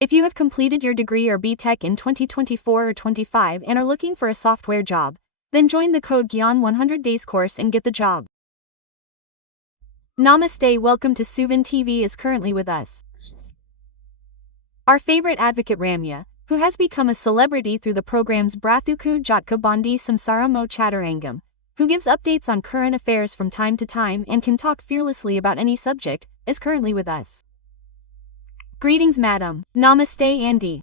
If you have completed your degree or BTech in 2024 or 25 and are looking for a software job, then join the Code Gyan 100 Days course and get the job. Namaste, welcome to SumanTV is currently with us. Our favorite Advocate Ramya, who has become a celebrity through the programs Brathuku Jatka Bondi Samsara Mo Chattarangam, who gives updates on current affairs from time to time and can talk fearlessly about any subject, is currently with us. Greetings, Madam. Namaste, Andy.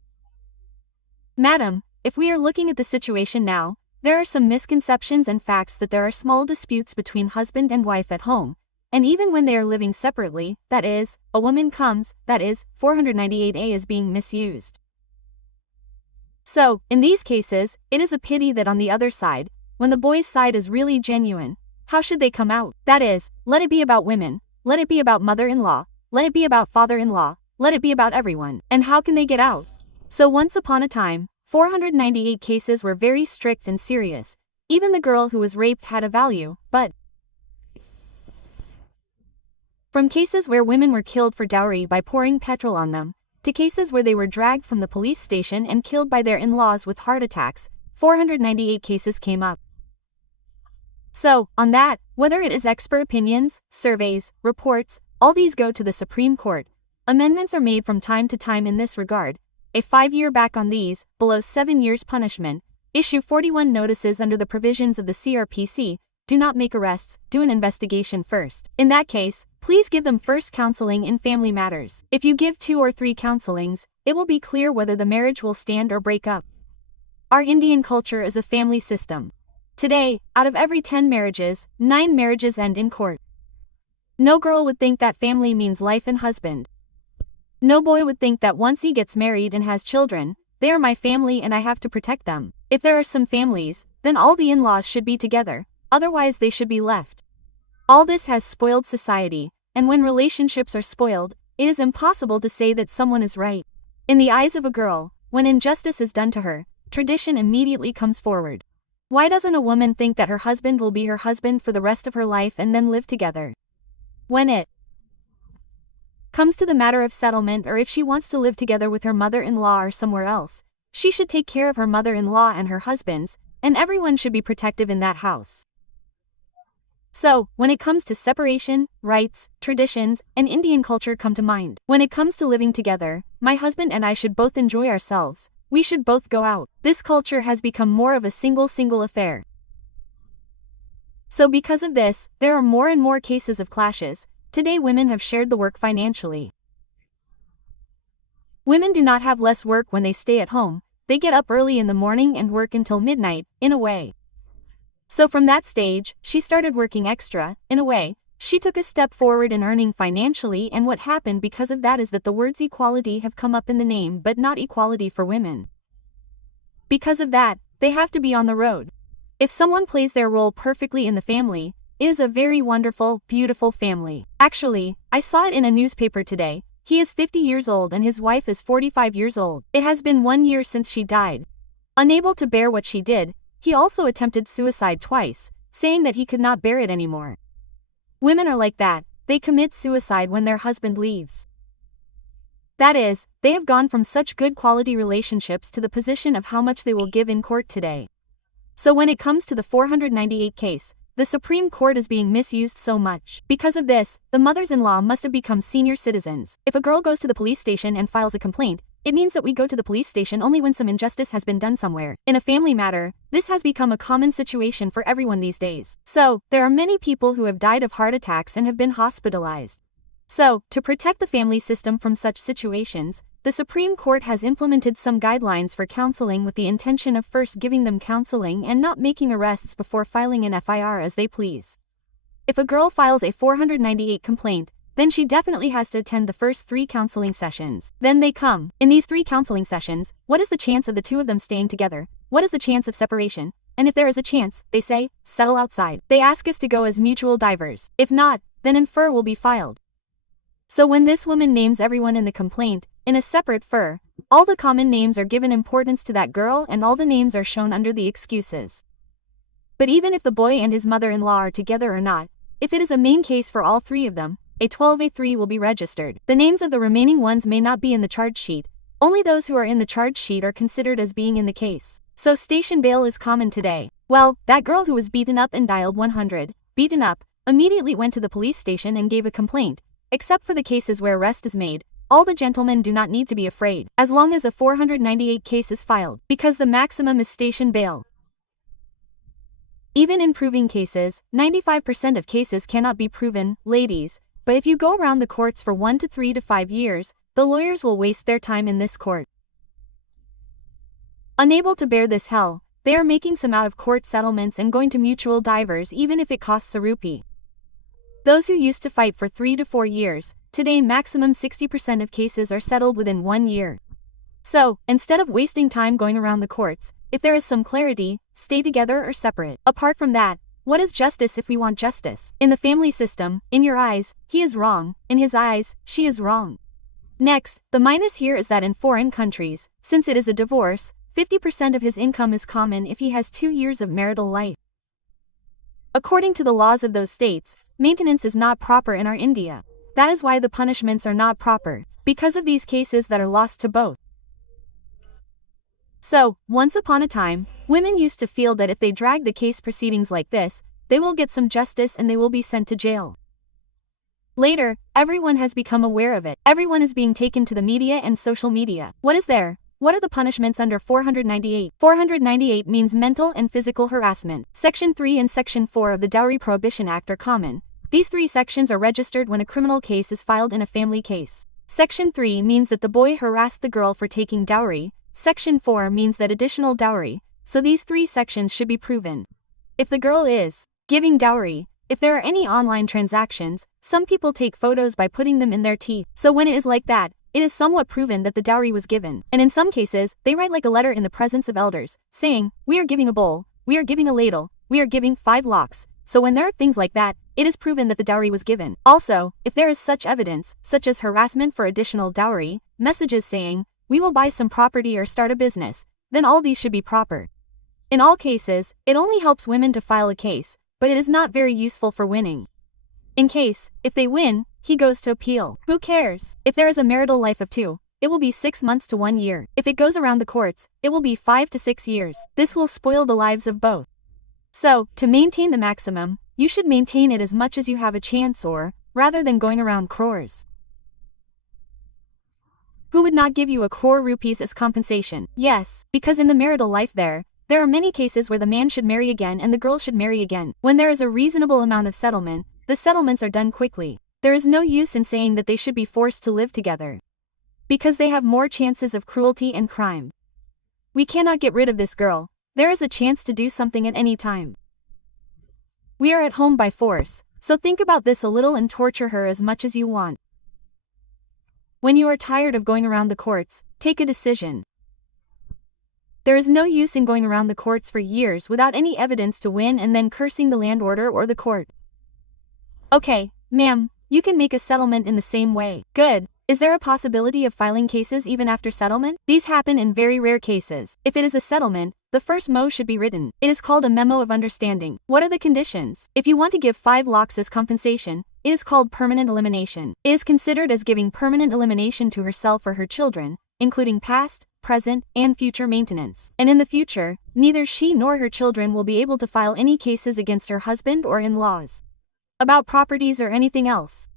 Madam, if we are looking at the situation now, there are some misconceptions and facts that there are small disputes between husband and wife at home, and even when they are living separately, that is, a woman comes, that is, 498A is being misused. So, in these cases, it is a pity that on the other side, when the boy's side is really genuine, how should they come out? That is, let it be about women, let it be about mother-in-law, let it be about father-in-law, let it be about everyone. And how can they get out? So once upon a time, 498 cases were very strict and serious. Even the girl who was raped had a value, but from cases where women were killed for dowry by pouring petrol on them, to cases where they were dragged from the police station and killed by their in-laws with heart attacks, 498 cases came up. So, on that, whether it is expert opinions, surveys, reports, all these go to the Supreme Court. Amendments are made from time to time in this regard. A 5-year back on these, below 7 years punishment, issue 41 notices under the provisions of the CRPC, do not make arrests, do an investigation first. In that case, please give them first counseling in family matters. If you give 2 or 3 counselings, it will be clear whether the marriage will stand or break up. Our Indian culture is a family system. Today, out of every 10 marriages, 9 marriages end in court. No girl would think that family means life and husband. No boy would think that once he gets married and has children, they are my family and I have to protect them. If there are some families, then all the in-laws should be together. Otherwise they should be left. All this has spoiled society, and when relationships are spoiled, it is impossible to say that someone is right. In the eyes of a girl, when injustice is done to her, tradition immediately comes forward. Why doesn't a woman think that her husband will be her husband for the rest of her life and then live together? When it comes to the matter of settlement, or if she wants to live together with her mother-in-law or somewhere else, she should take care of her mother-in-law and her husbands, and everyone should be protective in that house. So, when it comes to separation, rights, traditions, and Indian culture come to mind. When it comes to living together, my husband and I should both enjoy ourselves, we should both go out. This culture has become more of a single affair. So because of this, there are more and more cases of clashes. Today women have shared the work financially. Women do not have less work when they stay at home, they get up early in the morning and work until midnight, in a way. So from that stage, she started working extra, in a way, she took a step forward in earning financially, and what happened because of that is that the words equality have come up in the name but not equality for women. Because of that, they have to be on the road. If someone plays their role perfectly in the family, it is a very wonderful, beautiful family. Actually, I saw it in a newspaper today. He is 50 years old and his wife is 45 years old. It has been 1 year since she died. Unable to bear what she did, he also attempted suicide twice, saying that he could not bear it anymore. Women are like that, they commit suicide when their husband leaves. That is, they have gone from such good quality relationships to the position of how much they will give in court today. So when it comes to the 498 case, the Supreme Court is being misused so much. Because of this, the mothers-in-law must have become senior citizens. If a girl goes to the police station and files a complaint, it means that we go to the police station only when some injustice has been done somewhere. In a family matter, this has become a common situation for everyone these days. So, there are many people who have died of heart attacks and have been hospitalized. So, to protect the family system from such situations, the Supreme Court has implemented some guidelines for counseling with the intention of first giving them counseling and not making arrests before filing an FIR as they please. If a girl files a 498 complaint, then she definitely has to attend the first 3 counseling sessions. Then they come. In these 3 counseling sessions, what is the chance of the 2 of them staying together? What is the chance of separation? And if there is a chance, they say, settle outside. They ask us to go as mutual divers. If not, then an FIR will be filed. So when this woman names everyone in the complaint, in a separate FIR, all the common names are given importance to that girl and all the names are shown under the excuses. But even if the boy and his mother-in-law are together or not, if it is a main case for all 3 of them, a 12A3 will be registered. The names of the remaining ones may not be in the charge sheet, Only those who are in the charge sheet are considered as being in the case. So station bail is common today. Well, that girl who was beaten up and dialed 100, beaten up, immediately went to the police station and gave a complaint. Except for the cases where arrest is made, all the gentlemen do not need to be afraid, as long as a 498 case is filed, because the maximum is station bail. Even in proving cases, 95% of cases cannot be proven, ladies, but if you go around the courts for 1 to 3 to 5 years, the lawyers will waste their time in this court. Unable to bear this hell, they are making some out-of-court settlements and going to mutual divers even if it costs a rupee. Those who used to fight for 3 to 4 years, today maximum 60% of cases are settled within 1 year. So, instead of wasting time going around the courts, if there is some clarity, stay together or separate. Apart from that, what is justice if we want justice? In the family system, in your eyes, he is wrong, in his eyes, she is wrong. Next, the minus here is that in foreign countries, since it is a divorce, 50% of his income is common if he has 2 years of marital life. According to the laws of those states, maintenance is not proper in our India. That is why the punishments are not proper, because of these cases that are lost to both. So, once upon a time, women used to feel that if they drag the case proceedings like this, they will get some justice and they will be sent to jail. Later, everyone has become aware of it. Everyone is being taken to the media and social media. What is there? What are the punishments under 498? 498 means mental and physical harassment. Section 3 and Section 4 of the Dowry Prohibition Act are common. These 3 sections are registered when a criminal case is filed in a family case. Section 3 means that the boy harassed the girl for taking dowry. Section 4 means that additional dowry, so these 3 sections should be proven. If the girl is giving dowry, if there are any online transactions, some people take photos by putting them in their teeth. So when it is like that, it is somewhat proven that the dowry was given. And in some cases, they write like a letter in the presence of elders, saying, we are giving a bowl, we are giving a ladle, we are giving 5 locks. So when there are things like that, it is proven that the dowry was given. Also, if there is such evidence, such as harassment for additional dowry, messages saying, we will buy some property or start a business, then all these should be proper. In all cases, it only helps women to file a case, but it is not very useful for winning. In case, if they win, he goes to appeal. Who cares? If there is a marital life of 2, it will be 6 months to 1 year. If it goes around the courts, it will be 5 to 6 years. This will spoil the lives of both. So, to maintain the maximum, you should maintain it as much as you have a chance or, rather than going around crores. Who would not give you a crore rupees as compensation? Yes, because in the marital life there are many cases where the man should marry again and the girl should marry again. When there is a reasonable amount of settlement, the settlements are done quickly. There is no use in saying that they should be forced to live together, because they have more chances of cruelty and crime. We cannot get rid of this girl. There is a chance to do something at any time. We are at home by force, so think about this a little and torture her as much as you want. When you are tired of going around the courts, take a decision. There is no use in going around the courts for years without any evidence to win and then cursing the land order or the court. Okay, ma'am, you can make a settlement in the same way. Good. Is there a possibility of filing cases even after settlement? These happen in very rare cases. If it is a settlement, the first memo should be written. It is called a memo of understanding. What are the conditions? If you want to give 5 lakhs as compensation, it is called permanent elimination. It is considered as giving permanent elimination to herself or her children, including past, present, and future maintenance. And in the future, neither she nor her children will be able to file any cases against her husband or in-laws about properties or anything else.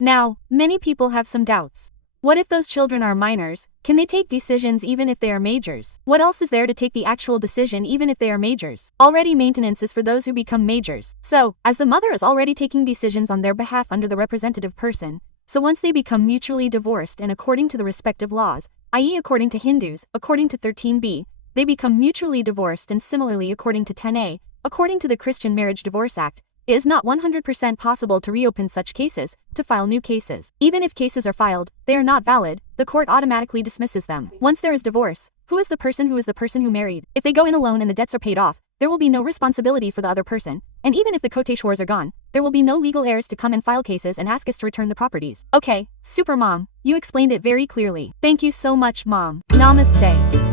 Now, many people have some doubts. What if those children are minors? Can they take decisions even if they are majors? What else is there to take the actual decision even if they are majors? Already maintenance is for those who become majors. So, as the mother is already taking decisions on their behalf under the representative person, so once they become mutually divorced and according to the respective laws, i.e. according to Hindus, according to 13b, they become mutually divorced, and similarly according to 10a, according to the Christian Marriage Divorce Act, it is not 100% possible to reopen such cases, to file new cases. Even if cases are filed, they are not valid, the court automatically dismisses them. Once there is divorce, who is the person who married? If they go in alone and the debts are paid off, there will be no responsibility for the other person, and even if the Koteshwars are gone, there will be no legal heirs to come and file cases and ask us to return the properties. Okay, super mom, you explained it very clearly. Thank you so much, mom. Namaste.